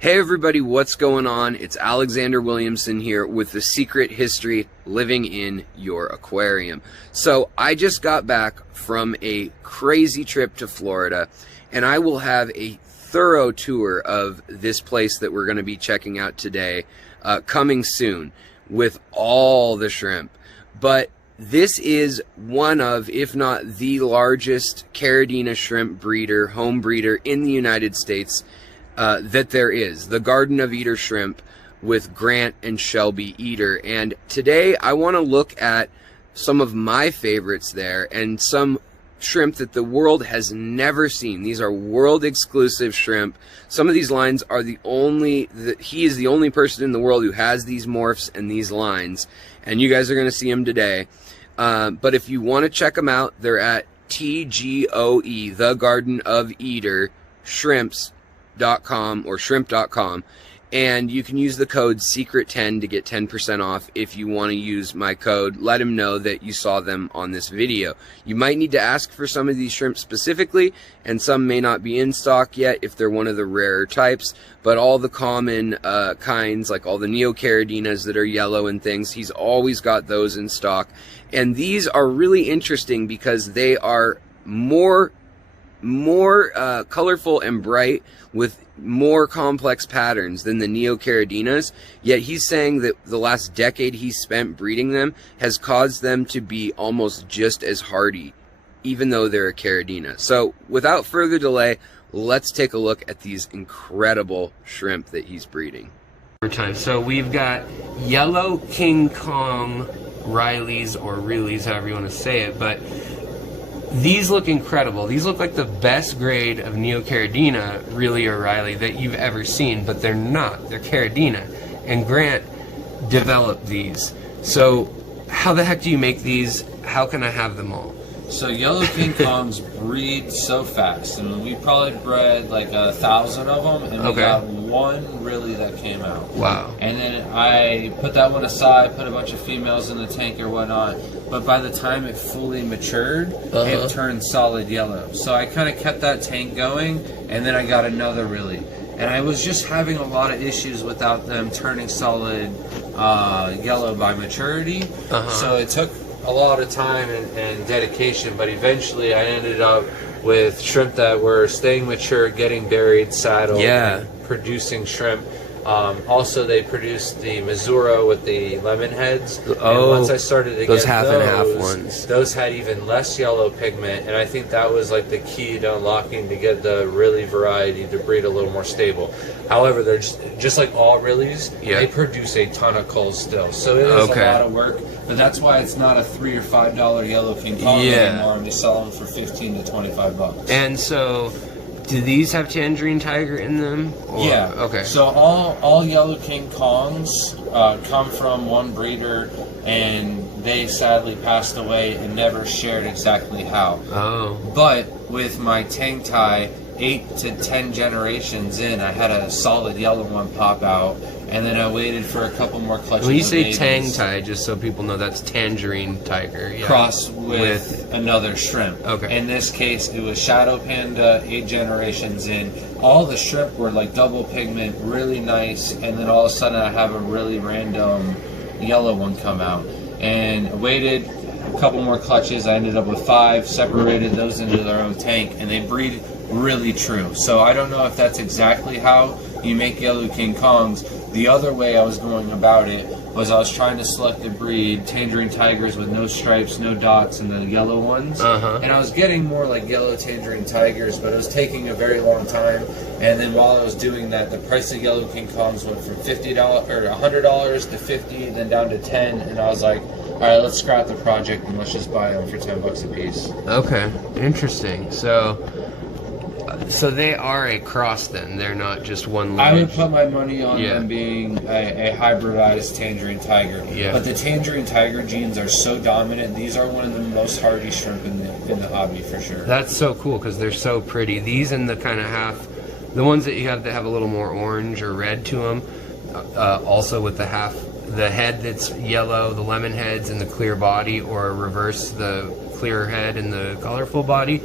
Hey everybody, what's going on? It's Alexander Williamson here with The Secret History Living in Your Aquarium. So I just got back from a crazy trip to Florida, and I will have a thorough tour of this place that we're going to be checking out today coming soon with all the shrimp. But this is one of, if not the largest CARIDINA shrimp breeder, home breeder in the United States that there is, the Garden of EDER shrimp with Grant and Shelby EDER. And today I want to look at some of my favorites there and some shrimp that the world has never seen. These are world exclusive shrimp. Some of these lines are he is the only person in the world who has these morphs and these lines, and you guys are going to see them today. But if you want to check them out, they're at TGOE, the Garden of EDER shrimps.com or shrimp.com, and you can use the code SECRET10 to get 10% off. If you want to use my code, let them know that you saw them on this video. You might need to ask for some of these shrimp specifically, and some may not be in stock yet if they're one of the rarer types, but all the common kinds, like all the neocaridinas that are yellow and things, he's always got those in stock. And these are really interesting because they are more colorful and bright with more complex patterns than the neocaridinas, yet he's saying that the last decade he's spent breeding them has caused them to be almost just as hardy, even though they're a caridina. So without further delay, let's take a look at these incredible shrimp that he's breeding. So we've got yellow King Kong rilis, or rilis, however you want to say it, but these look incredible. These look like the best grade of neocaridina, rili or riley, that you've ever seen, but they're not. They're caridina. And Grant developed these. So how the heck do you make these? How can I have them all? So yellow King Kongs breed so fast. I mean, we probably bred like 1,000 of them, and we got one really that came out. Wow. And then I put that one aside, put a bunch of females in the tank or whatnot, but by the time it fully matured, it turned solid yellow. So I kind of kept that tank going, and then I got another really. And I was just having a lot of issues without them turning solid yellow by maturity. So it took a lot of time and dedication, but eventually I ended up with shrimp that were staying mature, getting buried, saddled, and producing shrimp. Also, they produced the Missouri with the lemon heads. And once I started to those get half and half ones, those had even less yellow pigment, and I think that was like the key to unlocking to get the rili variety to breed a little more stable. However, they're just like all rilis, they produce a ton of culls still, so it is a lot of work. But that's why it's not a $3 or $5 yellow King Kong anymore, and we sell them for $15 to $25. And so, do these have Tangerine Tiger in them? Or? Yeah. Okay. So all yellow King Kongs come from one breeder, and they sadly passed away and never shared exactly how. But with my Tang Tai, 8 to 10 generations in, I had a solid yellow one pop out, and then I waited for a couple more clutches. When you say Tang Tai, just so people know, that's Tangerine Tiger. Cross with another shrimp. In this case, it was Shadow Panda, 8 generations in. All the shrimp were like double pigment, really nice, and then all of a sudden I have a really random yellow one come out. And I waited a couple more clutches. I ended up with 5, separated those into their own tank, and they breed really true. So I don't know if that's exactly how you make yellow King Kongs. The other way I was going about it was I was trying to select a breed, Tangerine Tigers with no stripes, no dots, and the yellow ones. And I was getting more like yellow Tangerine Tigers, but it was taking a very long time. And then while I was doing that, the price of yellow King Kongs went from $50 or $100 to $50, then down to $10, and I was like, all right, let's scrap the project and let's just buy them for $10 a piece. Okay, interesting. So they are a cross then. They're not just one lineage. I would put my money on them being a hybridized Tangerine Tiger. But the Tangerine Tiger genes are so dominant. These are one of the most hardy shrimp in the hobby for sure. That's so cool because they're so pretty. These and the kind of the ones that you have that have a little more orange or red to them, also with the head that's yellow, the lemon heads and the clear body, or reverse, the clear head and the colorful body.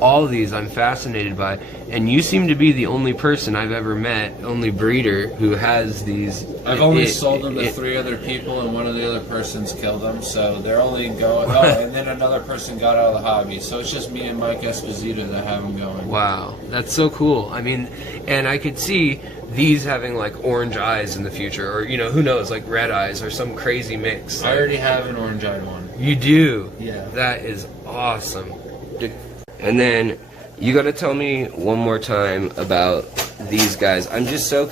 all of these I'm fascinated by, and you seem to be the only person I've ever met, only breeder, who has these. I've only sold them to 3 other people, and one of the other persons killed them, so they're only going. Oh, and then another person got out of the hobby, so it's just me and Mike Esposito that have them going. Wow, that's so cool. I mean, and I could see these having like orange eyes in the future, or, you know, who knows, like red eyes or some crazy mix. I already have an orange-eyed one. You do? Yeah. That is awesome. And then you got to tell me one more time about these guys. I'm just so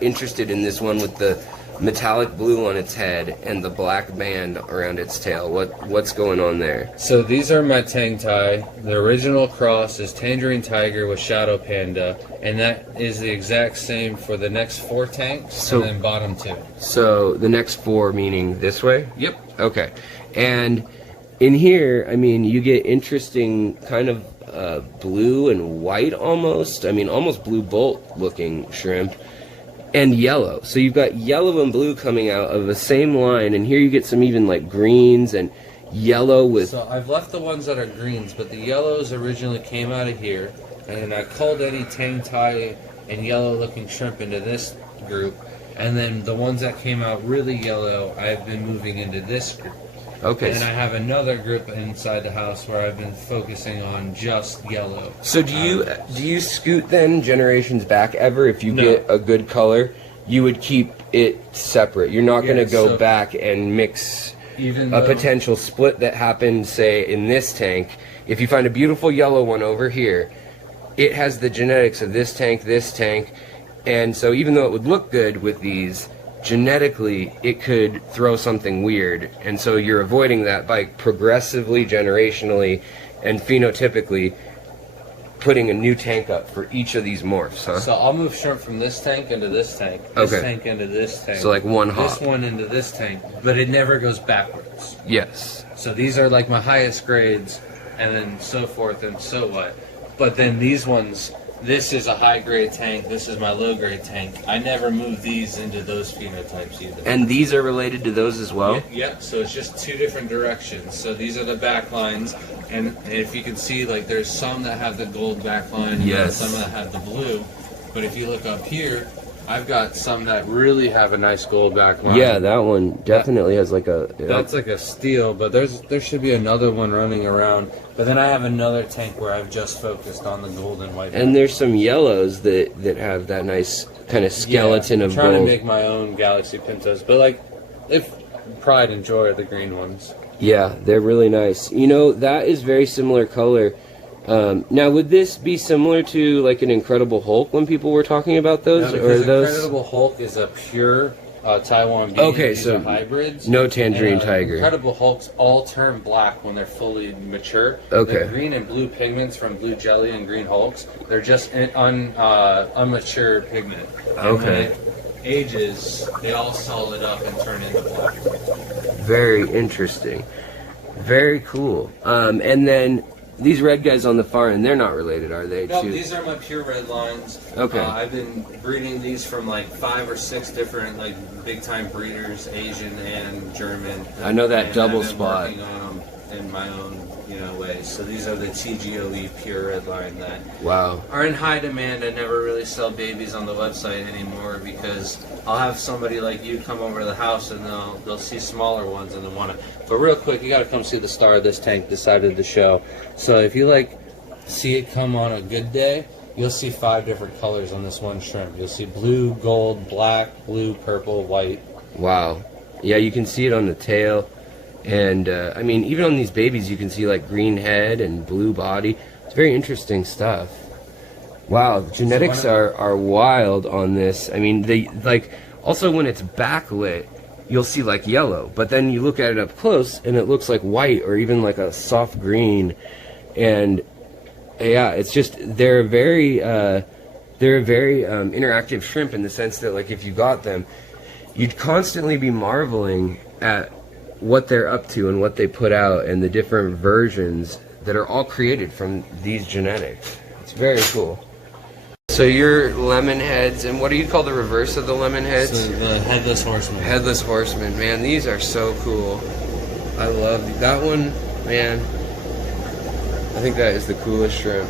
interested in this one with the metallic blue on its head and the black band around its tail. What's going on there? So these are my Tang Tai. The original cross is Tangerine Tiger with Shadow Panda, and that is the exact same for the next 4 tanks, and then bottom 2. So the next 4 meaning this way? Yep. Okay. And in here, I mean, you get interesting kind of blue and white almost. I mean, almost blue bolt looking shrimp. And yellow. So you've got yellow and blue coming out of the same line, and here you get some even like greens and yellow with... So I've left the ones that are greens, but the yellows originally came out of here, and I culled any Tang Tai and yellow looking shrimp into this group, and then the ones that came out really yellow, I've been moving into this group. Okay. And I have another group inside the house where I've been focusing on just yellow. So do you scoot then generations back ever? If you get a good color, you would keep it separate. You're not going to go back and mix even a potential split that happened, say, in this tank. If you find a beautiful yellow one over here, it has the genetics of this tank, and so even though it would look good with these, genetically it could throw something weird, and so you're avoiding that by progressively, generationally, and phenotypically putting a new tank up for each of these morphs, huh? So I'll move shrimp from this tank into this tank, this tank into this tank. So like one hop. This one into this tank, but it never goes backwards. Yes. So these are like my highest grades, and then so forth and so what. But then these ones, this is a high-grade tank, this is my low-grade tank. I never move these into those phenotypes either. And these are related to those as well? Yeah, so it's just 2 different directions. So these are the back lines, and if you can see, like, there's some that have the gold back line, and some that have the blue. But if you look up here, I've got some that really have a nice gold back line. Yeah, that one definitely has like a... That's like a steel, but there should be another one running around. But then I have another tank where I've just focused on the gold and white. And there's some yellows that have that nice kind of skeleton of gold. I'm trying to make my own Galaxy Pintos, but like, if pride and joy are the green ones. Yeah, they're really nice. You know, that is very similar color. Now, would this be similar to like an Incredible Hulk when people were talking about those? No, or those? Incredible Hulk is a pure Taiwan bee. Okay, These so are hybrids. no Tangerine Tiger. Incredible Hulks all turn black when they're fully mature. Okay. The green and blue pigments from Blue Jelly and Green Hulks, they're just unmature pigment. And okay. When it ages, they all solid up and turn into black. Very interesting. Very cool. And then these red guys on the far end, they're not related, are they? No, these are my pure red lines. Okay. I've been breeding these from like 5 or 6 different like big time breeders, Asian and German. I know that and double I've been spot. working on them in my own ways. So these are the TGOE pure red line that are in high demand. I never really sell babies on the website anymore because I'll have somebody like you come over to the house and they'll see smaller ones and they want to. But real quick, you got to come see the star of this tank this side of the show. So if you like see it come on a good day, you'll see 5 different colors on this one shrimp. You'll see blue, gold, black, blue, purple, white. Wow. Yeah, you can see it on the tail. And, I mean, even on these babies, you can see, like, green head and blue body. It's very interesting stuff. Wow, the genetics are wild on this. I mean, they, like, also when it's backlit, you'll see, like, yellow. But then you look at it up close, and it looks like white or even, like, a soft green. And, yeah, it's just, they're a very interactive shrimp in the sense that, like, if you got them, you'd constantly be marveling at what they're up to and what they put out and the different versions that are all created from these genetics. It's very cool. So your lemon heads, and what do you call the reverse of the lemon heads? So the headless horsemen. Headless horsemen. Man, these are so cool. I love that one, man. I think that is the coolest shrimp.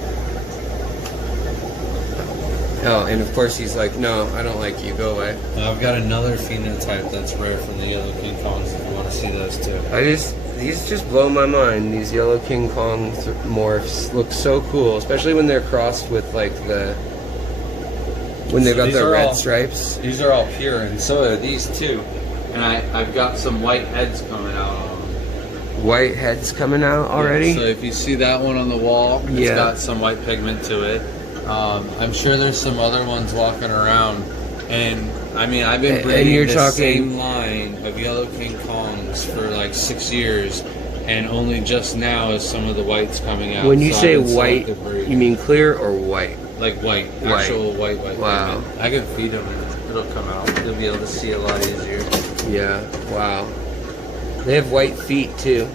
Oh, and of course he's like, no, I don't like you, go away. I've got another phenotype that's rare from the yellow King Kongs if you want to see those too. These just blow my mind. These yellow King Kong morphs look so cool, especially when they're crossed with like when they've got the red stripes. These are all pure, and so are these too. And I've got some white heads coming out on them. White heads coming out already? Yeah, so if you see that one on the wall, it's got some white pigment to it. I'm sure there's some other ones walking around, and I mean I've been breeding the same line of yellow King Kongs for like 6 years, and only just now is some of the whites coming out. When you say white, you mean clear or white? Like white, actual white. Wow. Pigment. I can feed them and it'll come out. You'll be able to see a lot easier. Yeah. Wow. They have white feet too.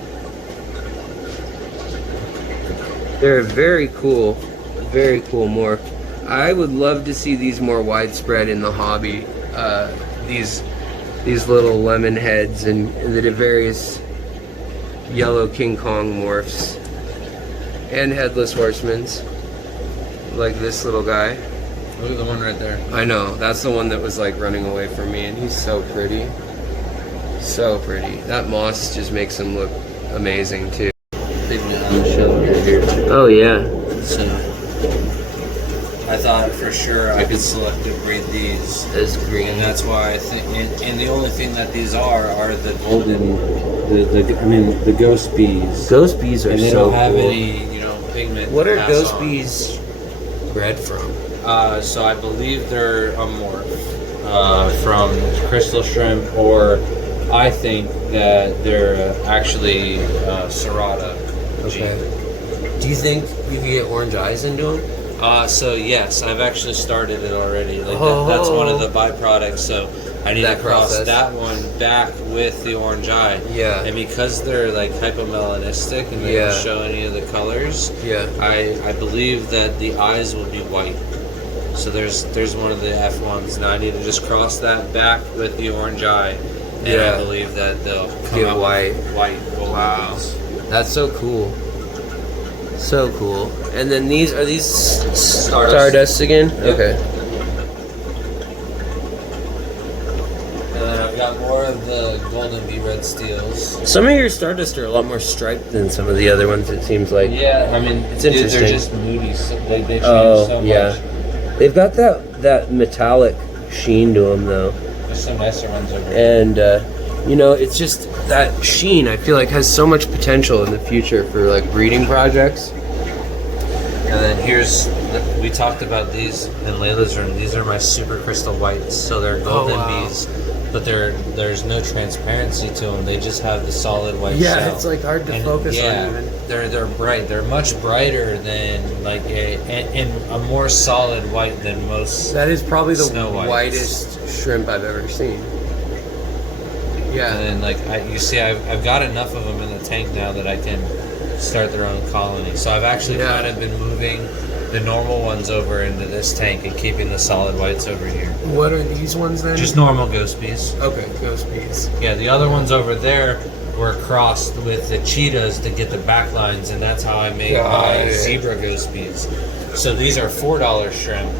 They're very cool. Very cool morph. I would love to see these more widespread in the hobby. These little lemon heads and the various yellow King Kong morphs and headless horsemens, like this little guy. Look at the one right there. I know, that's the one that was like running away from me, and he's so pretty. So pretty. That moss just makes him look amazing too. Oh yeah. So I thought for sure I could selectively breed these as green, and that's why I think. And the only thing that these are the golden, the ghost bees. Ghost bees are so cool. And they don't have any, pigment. What are ghost bees bred from? So I believe they're a morph from crystal shrimp, or I think that they're actually serrata. Okay. Do you think you can get orange eyes into them? So yes, I've actually started it already. Like that's one of the byproducts. So I need to cross that one back with the orange eye. Yeah. And because they're like hypomelanistic and they don't show any of the colors, I believe that the eyes will be white. So there's one of the F1s. Now I need to just cross that back with the orange eye, and I believe that they'll come out white. Wow. That's so cool. So cool. And then are these Stardust again? Yep. Okay. And then I've got more of the golden bee red steels. Some of your Stardust are a lot more striped than some of the other ones, it seems like. Yeah, I mean, it's interesting. They're just moody. They change so much. They've got that metallic sheen to them, though. There's some nicer ones over here. And, it's just that sheen, I feel like, has so much potential in the future for, like, breeding projects. And then we talked about these in Layla's room. These are my super crystal whites. So they're golden bees, but there's no transparency to them. They just have the solid white shell. Yeah, it's like hard to focus on even. They're bright. They're much brighter than like a more solid white than most. That is probably the whitest shrimp I've ever seen. Yeah. And then I've got enough of them in the tank now that I can start their own colony. So I've actually kind of been moving the normal ones over into this tank and keeping the solid whites over here. What are these ones then? Just normal ghost bees. Okay, ghost bees. Yeah, the other ones over there were crossed with the cheetahs to get the back lines, and that's how I made my zebra ghost bees. So these are $4 shrimp.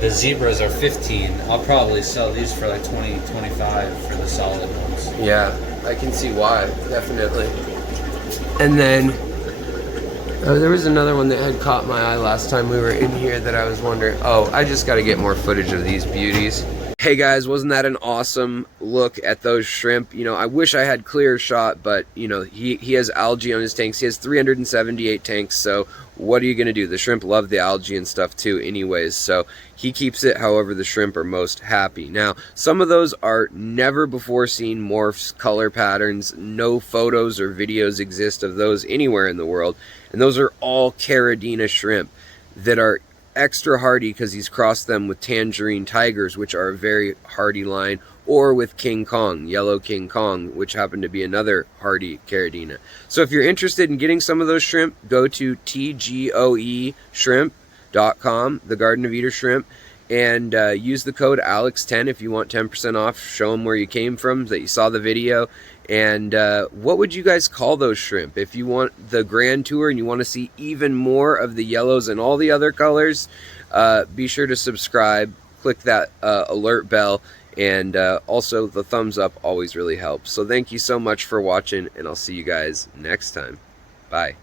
The zebras are $15. I'll probably sell these for like $20, $25 for the solid ones. Yeah, I can see why, definitely. And then there was another one that had caught my eye last time we were in here that I was wondering, I just got to get more footage of these beauties. Hey guys, wasn't that an awesome look at those shrimp? I wish I had clearer shot, but he has algae on his tanks. He has 378 tanks, so what are you gonna do? The shrimp love the algae and stuff too anyways, so he keeps it however the shrimp are most happy. Now, some of those are never before seen morphs, color patterns. No photos or videos exist of those anywhere in the world, and those are all CARIDINA shrimp that are extra hardy because he's crossed them with Tangerine Tigers, which are a very hardy line, or with King Kong, yellow King Kong, which happened to be another hardy CARIDINA. So if you're interested in getting some of those shrimp, go to tgoeshrimp.com, the Garden of Eder shrimp, and use the code ALEX10 if you want 10% off. Show them where you came from, that you saw the video. And what would you guys call those shrimp? If you want the grand tour and you want to see even more of the yellows and all the other colors, be sure to subscribe, click that alert bell, and also the thumbs up always really helps. So thank you so much for watching, and I'll see you guys next time. Bye.